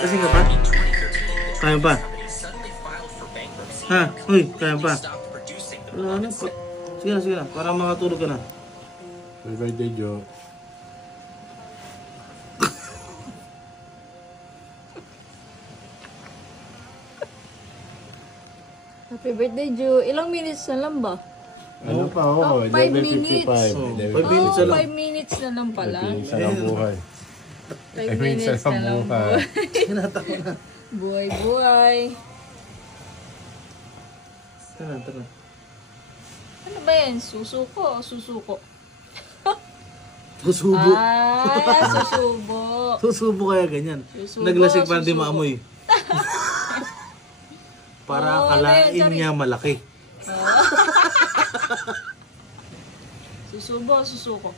Kasi ka pa? Kaya pa? Ha? Uy, kaya pa? Wala na pa. Sige na. Para makatulog ka na. Happy birthday, Joe. Happy birthday, Joe. Ilang minutes na lang ba? Ano pa, oh, 5 minutes. 11:55. 5 minutes na lang. 5 minutes na lang pala. 5 minutes na lang buhay. 5 minutes na lang buhay. Tinatawa na. Buhay. Tara. Ano ba yan? Susuko o susuko? Susubo. Susubo. Susubo kaya ganyan. Susubo, Naglasig para di susubo. maamoy. Para akalain niya malaki. Susubo o susuko?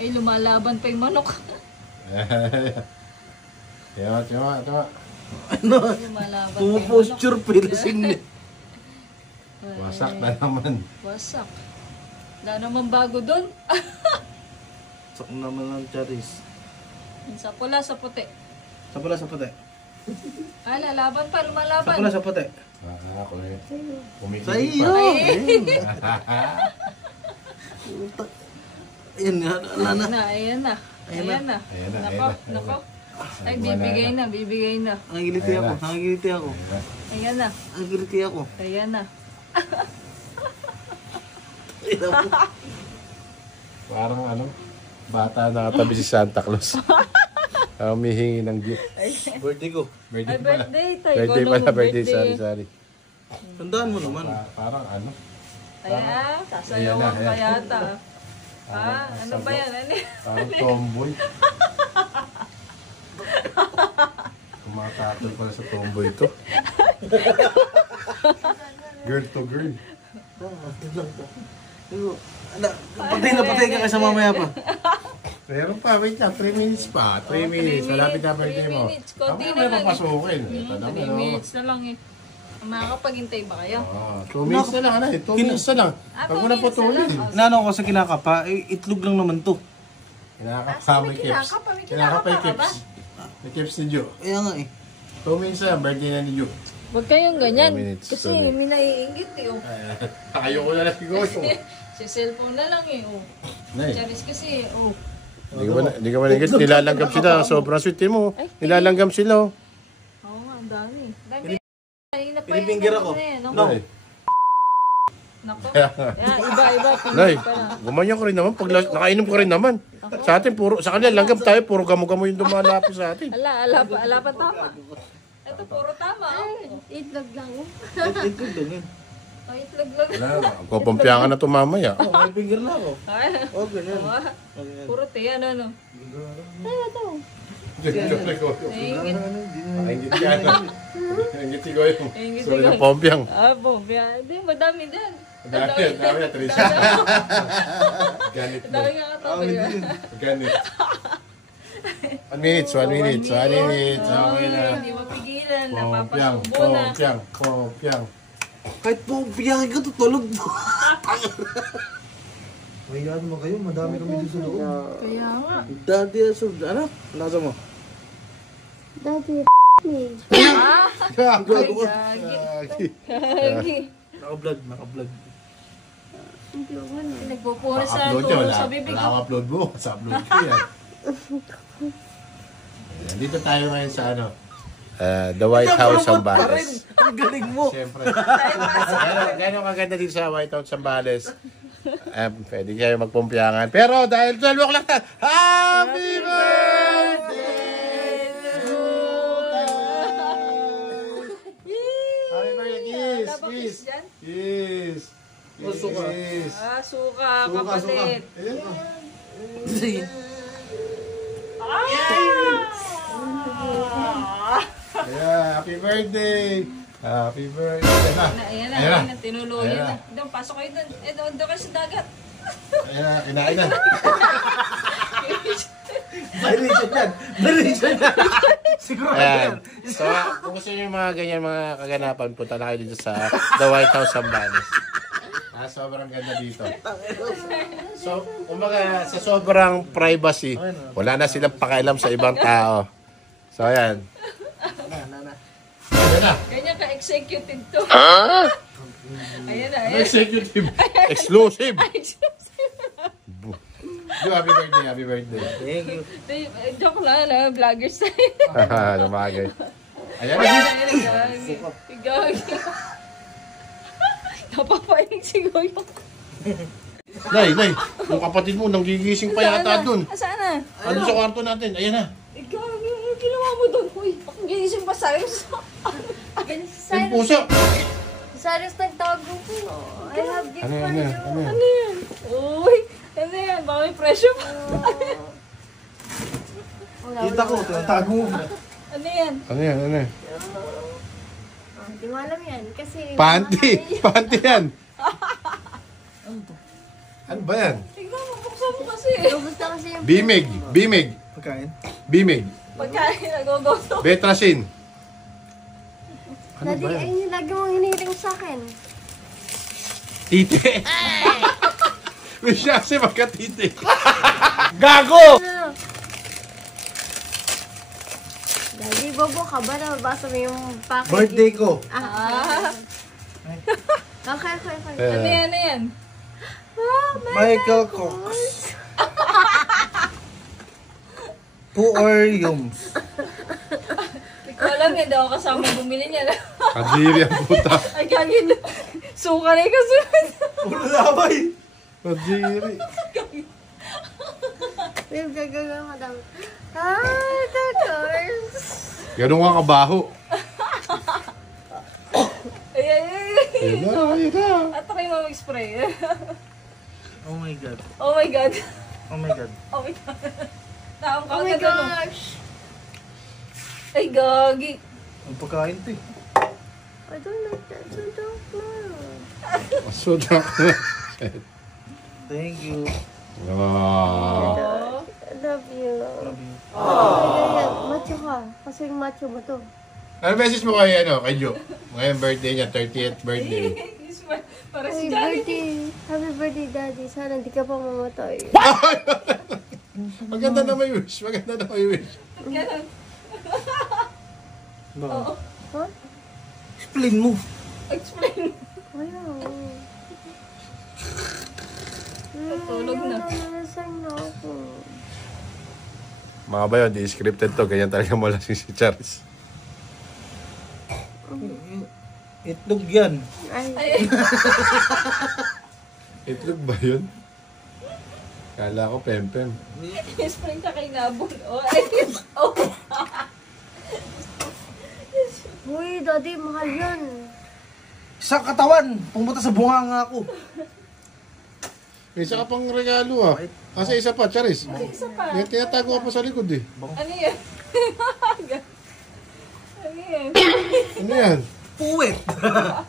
Ay, lumalaban pa yung manok. Tiyo. Ano? Lumalaban pa yung Pumuposture pa yung lasing niya. Wasak na naman. Wasak. Wala naman bago dun. Sak naman ng charis. Sa pula, sa puti. Sa pula, sa puti. Lalaban pa, Sa lumalaban. pula, sa puti. Ako eh. Sa iyo. Ayan nga, wala na. Ayan na. Nako. Ay, bibigay na. Nangigiliti ako. Ayan na. Ayan na. Parang ano, bata nakatabi si Santa Claus. Humihingi ng gift. Birthday ko. Birthday Ay, pala. birthday tayo. Birthday pala, birthday. Sorry. Tandaan mo naman. Parang ano. Ayan, sasayawan pa yata. Ano ba yan? Parang tomboy. Kumakatol pala sa tomboy ito. Girl to girl. Patay ka kasi mamaya pa. Meron pa, wait lang, 3 minutes pa. 3 minutes, malapit na birthday mo. 3 minutes, konti Ako na may lang. papasukin. 3 minutes na lang eh. Makakapaghintay ba kayo? 2 minutes na lang, 2 minutes na lang. Pag mo na putulin. Nano ko sa kinakapa, itlog lang naman to. Kinakapa, may kips. Kinakapa yung kips. May kips ni Joe. Kaya nga eh. 2 minutes na, birthday na ni Joe. Huwag kayong ganyan. 2 minutes, Kasi 2 minutes. may naiingit eh. Ayoko na lang siguro. Si cellphone na lang eh. Nay. Charis kasi eh. Hindi ka manigit, nilalanggam sila. Sobrang sweet mo. Nilalanggam sila. Oo nga, ang dami. Kanina pa Pinipinggir ako. No. Nay. Nako. Iba. Nay, gumanyan ko rin naman. Pag nakainom ko rin naman. Sa atin, sa kanila, langgam tayo. Puro gamo-gamo yung dumalapos sa atin. Ala pa tama. Ito puro tama. Itlog lang. Itlog lang yan. Itlog lang. Kupumpyangan na ito mamaya. May finger na ako. Oh, ganyan. Puro te, ano. Ito. Ingit ka na. Ingit si Goyo. Sorry na pompyang. Hindi, madami din. Dami na, Trisha. Ganit mo. Dami nga katabi. Ganit. 1 minute. Okay na. Hindi mapigilan. Pompyang. Napapasubo na. Kahit po biyakin ka, tutulog mo. Mahigaan mo kayo, madami kami dito sa loob. Kaya nga. Daddy, ano? Nasa mo? Daddy, me. Gago ko. Gagi. Naka-vlog. Nagpupunas na Upload tulog niya, sa bibig. wala upload mo. Sa upload ko yan. Dito tayo ngayon sa ano? The White House, Zambales. Ang galing mo. Siyempre. Gano'ng kaganda dito sa White House, Zambales. Pwede kayo magpumpyangan. Pero dahil 12 o'clock na, Happy birthday to Happy birthday, kiss. Suka. Suka, kapatid. Happy birthday. Happy birthday. Ayan na, tinuluyan na. Doon, pasok kayo doon. Doon kayo sa dagat. Ayan na, kinain na. Balisan yan. Siguro Ayan. So, kung gusto nyo yung mga ganyan mga kaganapan, punta na kayo dito sa The White House, Zambales. Sobrang ganda dito. So, kumbaga, sa sobrang privacy, wala na silang pakialam sa ibang tao. So, ayan. Ayan na. Ganyan ka-executive to. Ayan na, ayan. Executive. Exclusive. Exclusive. Happy birthday, happy birthday. Thank you. Joke lang, vlogger style. Lumagay. Ayan na. Gagi. Gagi. Napapainig si Goyo. Nay, yung kapatid mo, nanggigising pa yata dun. Saan na? Ano sa kwarto natin? Ayan na. Gagi, yung ginawa mo doon? Uy, bakit ginising pa sa'yo? Yung puso. Cyrus nagtago po. I have gift Ano for yan? you. Ano yan? Ano yan? Uy, ano yan? Baka may presyo pa. Kita ko, tinatago mo. Ano yan? Ano yan? Ano yan? Hindi mo alam yan. Kasi... Panty! Panty yan! Ano ba yan? Tignan mo, buksan mo kasi. Gusto kasi yung... Bimig! Bimig! Pagkain. Bimig! Pagkain, nagogoto. Betrasin! Ano Daddy, ba yan? ayun yung lagi mong hinihiling sa akin. Tite! May siya kasi magkatite. Gago! Ano? Daddy, bobo ka ba? Nababasa mo yung package. Birthday ko. Ah, Okay. ano yan, ano yan? Michael Cox. Puoriums. Ikaw alam, hindi ako kasama bumili niya. Kadiri ang puta. Ay, gagin. Suka na yung kasunod. Puro labay. Kadiri. Babe, gagawa ka daw. Tators. Ganun nga kabaho. Ay. Ayun na. At try mo mag-spray. Oh my God. Oh my God. Oh my God. Oh my God. Taong ka Oh my agad, ano? gosh. Ay, gagi. Ang pagkain to eh. I don't like that. So don't know. Masuda ka. Thank you. Ah. I love you. Love you. Macho ka. Kasi yung macho mo to. Ano message mo kay, kay Jo? Ngayon birthday niya, 30th birthday. Para Happy si Johnny. birthday. Happy birthday, Daddy. Sana di ka pa mamatay. Maganda na may wish. Maganda na may wish. Ganun. No. Huh? Explain mo. Explain. Wala. Tulog na. Nalasang na ako. Mga bayo, di scripted to. Ganyan talaga malasing si Charles. Itlog yan. Ay, Itlog ba yun? Kala ko pempem. explain ka kay Nabon. Oh, ay, oh. Uy, Daddy, mahal yan. Sa katawan. Pumunta sa bunganga ako. May isa ka pang regalo ah. Kasi isa pa, Charis. Ay, isa pa. May tinatago ka pa sa likod eh. Ano yan? Ano yan? Ano yan? Puwet.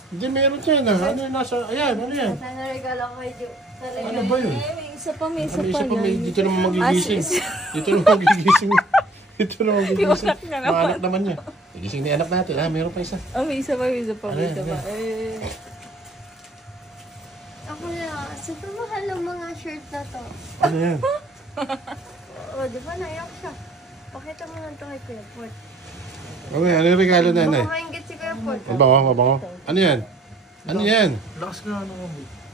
Hindi, meron siya na. Ano yung nasa... Ayan, ano yan? Sana regalo ko kay Jo. Ano ba yun? Ay, may isa pa, may isa Ano pa. isa pa may... yan. Dito naman magigising. Ah, Dito naman magigising. Dito naman magigising. Yung anak niya naman. Mga anak naman niya. Gigising ni anak natin. Ah, meron pa isa. Oh, may isa pa, may isa pa, may Ano isa pa. yan? Eh, Ako na, super mahal ang mga shirt na to. Ano yan? O, di ba naiyak siya? Pakita mo lang to kay Kuya Port. Okay, ano yung regalo na Baka yan? maingit si Kuya Port. Mabango, mabango. Ano yan? Ano yan? Lakas ka ano mo.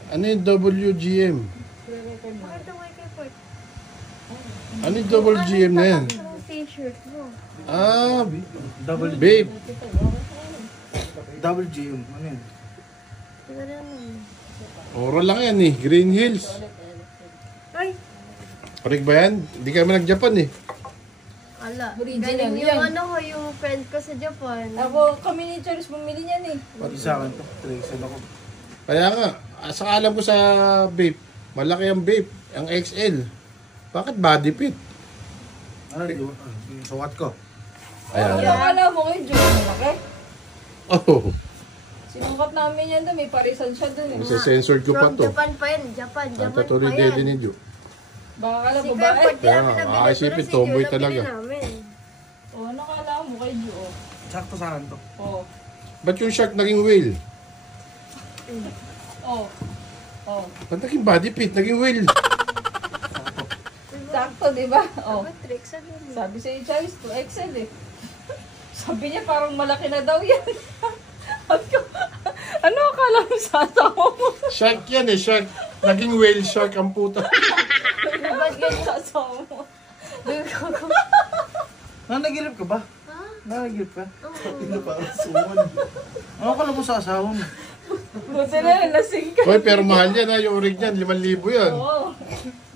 Ano yung WGM? Pakita mo kay Kuya Port. Ano yung WGM na yan? Ang t-shirt mo. Ah, Double babe. Double G yun. Ano yun? Diba naman? Oral lang yan eh. Green Hills. Ay! Correct ba yan? Hindi kami nag-Japan eh. Ala, Original galing yan. yung ano ko, yung friend ko sa Japan. ako, kami ni Charles bumili niyan eh. Pati sa akin to. Tracer ako. Kaya nga, sa alam ko sa vape, malaki ang vape, ang XL. Bakit body fit? Ano yun? Yung sukat ko. Ayan. Yung akala mo kayo, Diyos, malaki. Oh, Sinukat namin yan doon, may parisan siya doon eh. censored ko pa From to. Japan pa yan. Japan Ang pa tatuloy yan. daddy ni Jo. Baka kala Si mo Kuya ba Port, eh? di Kaya namin nga, nabili. makakasipin, Pero si tomboy Jo, talaga. nabili namin. Oo, ano kala mo kay Ju? Sakto sa akin to. Oo. Ba't yung shark naging whale? Oo. Oh. Ba't naging body fit? Naging whale. Sakto, di ba? Oh. Dapat trick sa ganun. Sabi sa Joyce, 2XL eh. Sabi niya parang malaki na daw yan. Sabi ko, ano akala mo sa asawa mo? Shark yan eh, shark. Naging whale shark ang puta. Ba't ganyan sa asawa mo? Nanagirip ka ba? Ha? Nanagirip ka? Hindi pa ang sumun. Ano ka mo sa asawa mo? Buti na lang, lasing ka. Hoy, pero mahal yan ha. Yung orig niyan, 5,000 yan. Oo.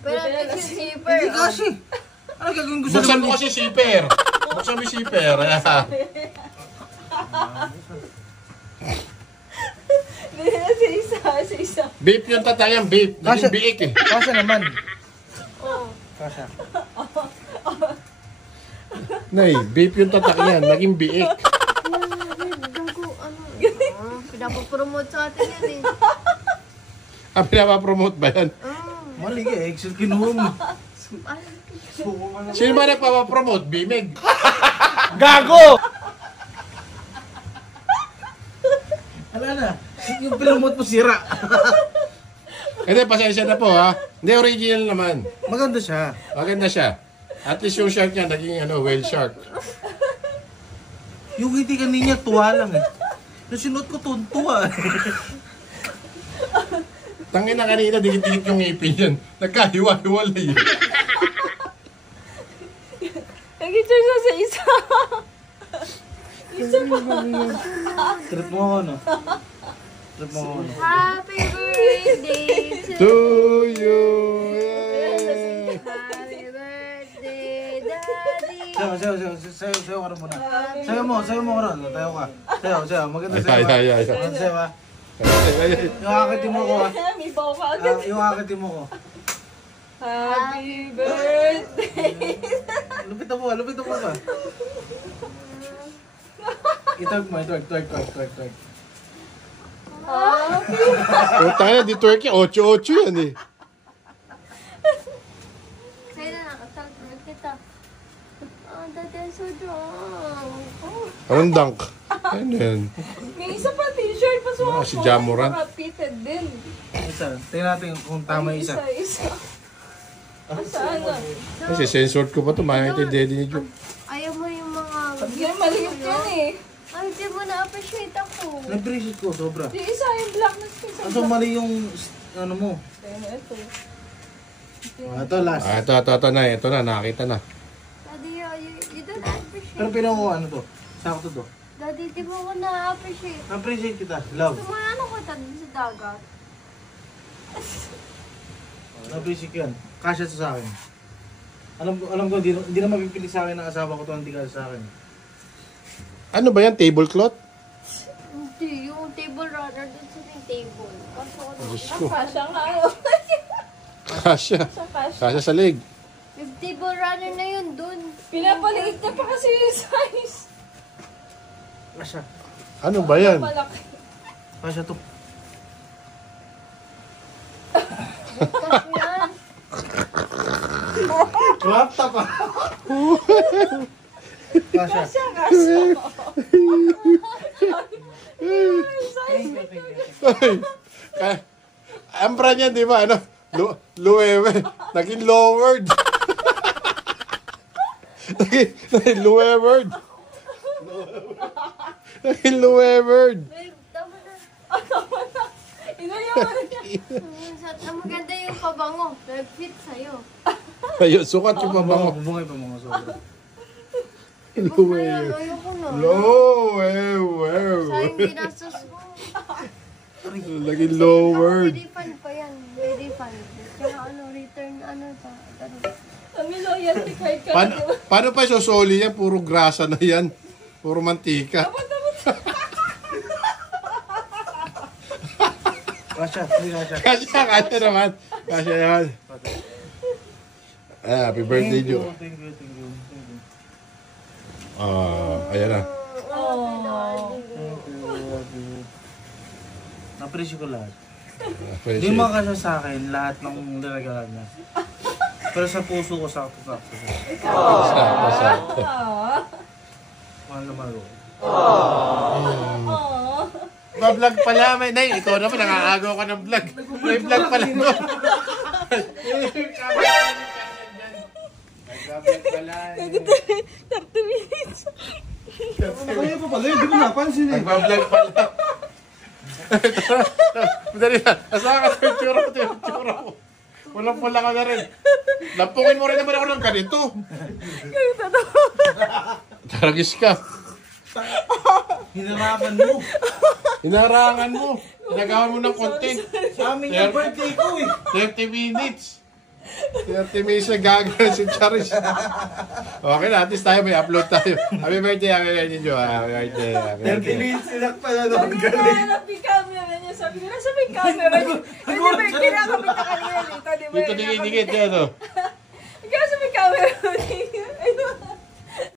Pero Buti na trick yung lasing. zipper. Hindi kasi. Ano gagawin ko sa Buksan mo kasi zipper. Buksan mo yung zipper. Hindi na sa isa. Beep yung tatayan, beep. Naging biik eh. Kasha naman. Oo. Kasha. Nay, beep yung tatak yan. Naging biik. Gago, ano? Pinapapromote sa atin yan eh. Ah, pinapapromote ba yan? Mali ka, Excel kinuha mo. Sino ba nagpapapromote? Bimeg. Gago! Wala na. Yung promote mo sira. Hindi, pasensya na po ha. Hindi, original naman. Maganda siya. Maganda siya. At least yung shark niya, naging whale shark. Yung hindi kanina, tuwa lang eh. Nung sinuot ko, tuwa eh. Tangin na kanina, dikit-dikit yung ngipin yan. Nagkahiwa-hiwalay. Nag-choice na sa isa. Trip mo ako, no? Trip mo ako, no? Happy birthday to To you. Yay! Happy birthday, Daddy. Sayo ka rin muna. Sayo mo ka rin. Tayo ka. Sayo. Maganda sayo. Ay. Maganda sayo ha. Ay. Yung akitin mo ko ha. May bawa ka agad. Yung akitin mo ko. Happy birthday. Lupitan mo ka. Itag mo, twerk. Puta na, di twerk yan. 8-8 yan eh. Sa'yo na nakasal kita. Oh, Daddy, I'm so drunk. Anong dunk? Ano yan? May isa pa t-shirt pa sa Ah, si Jamoran. Naka-fitted din. Isa. Tingnan natin kung tama yung isa. Isa. Saan na? Kasi censored ko pa ito. Mahal yung daddy ni Joe. Ayaw mo yung mga... Pag yan, maliit yan eh. Ay, di mo na-appreciate ako. Na-appreciate ko, sobra. Di isa yung black na skin. Kaso mali yung, ano mo. Ito. Ito, last. Ah, ito na. Ito na, nakakita na. Daddy, you don't appreciate. Pero pinuha ko, ano to? Sakto to. Daddy, di mo ko na-appreciate. Na-appreciate kita. Love. Tumayano ko ta dun sa dagat. Na-appreciate yan. Kasya to sa akin. Alam ko, hindi na mapipili sa akin ng asawa ko to, hindi kasya sa akin. Ano ba yan? Tablecloth? Hindi, yung table runner dun sa yung table. Kaso ano, Diyos ko. Kasha nga. Kasya. Kasha. Kasya sa leg. yung table runner na yun dun. Pinapaliit niya pa kasi yung size. Kasya. Ano ba yan? Malaki. Kasya to. Bukas yan. Kwapta pa. Kasya. Kasha. Ang brand niyan, di ba? Ano? Luwewe. Naging lowered. Naging lowered. Naging lowered. Babe, tama na. Inayawan niya. Ang maganda yung pabango. Nag-fit sa'yo. Ayun, sukat yung mabango. Bubungay pa mga sobra. Lowered. Ayoko na. Lowered. Sayang ginastos mo. Naging lowered. May refund pa yan. May refund. Kaya ano, return, ano pa. Kami loyalty card ka. Paano pa susoli yan? Puro grasa na yan. Puro mantika. Kasya, hindi kasya. Kasya naman. Kasya yan. Ah, happy birthday, Joe. Thank you. Ayan na. Oh. Na-appreciate ko lahat. Appreciate. Hindi makasya sa akin lahat ng nilagalan niya. Pero sa puso ko, sakto-sakto. Sakto. Mahal na mahal ko. Oh. Ba-vlog pala. Nay, ikaw naman, nakakagaw ka ng vlog. May vlog pala no. Nag-vlog pala. 30 minutes. Kaya pa pala, hindi ko napansin eh. Nag-vlog pala. Madali na. Asahan ka sa tsura ko. Walang-wala ka na rin. Lampukin mo rin naman ako ng ganito. Taragis ka. Hinarangan mo. Hinarangan mo. Hinagawan mo ng content. Sa amin yung birthday ko eh. 30 minutes. 30 minutes na gagawin si Charis. Okay na, at least tayo may upload tayo. Happy birthday, Joe. Happy birthday, happy 30 birthday. minutes sinak pala doon. Sabi ko nahanap yung camera niya. Sabi ko, nasa may camera niya. Hindi ba yung kinakamit na kanina dito? Di ba? Dito dikit-dikit yan, oh. Kasi may camera niya.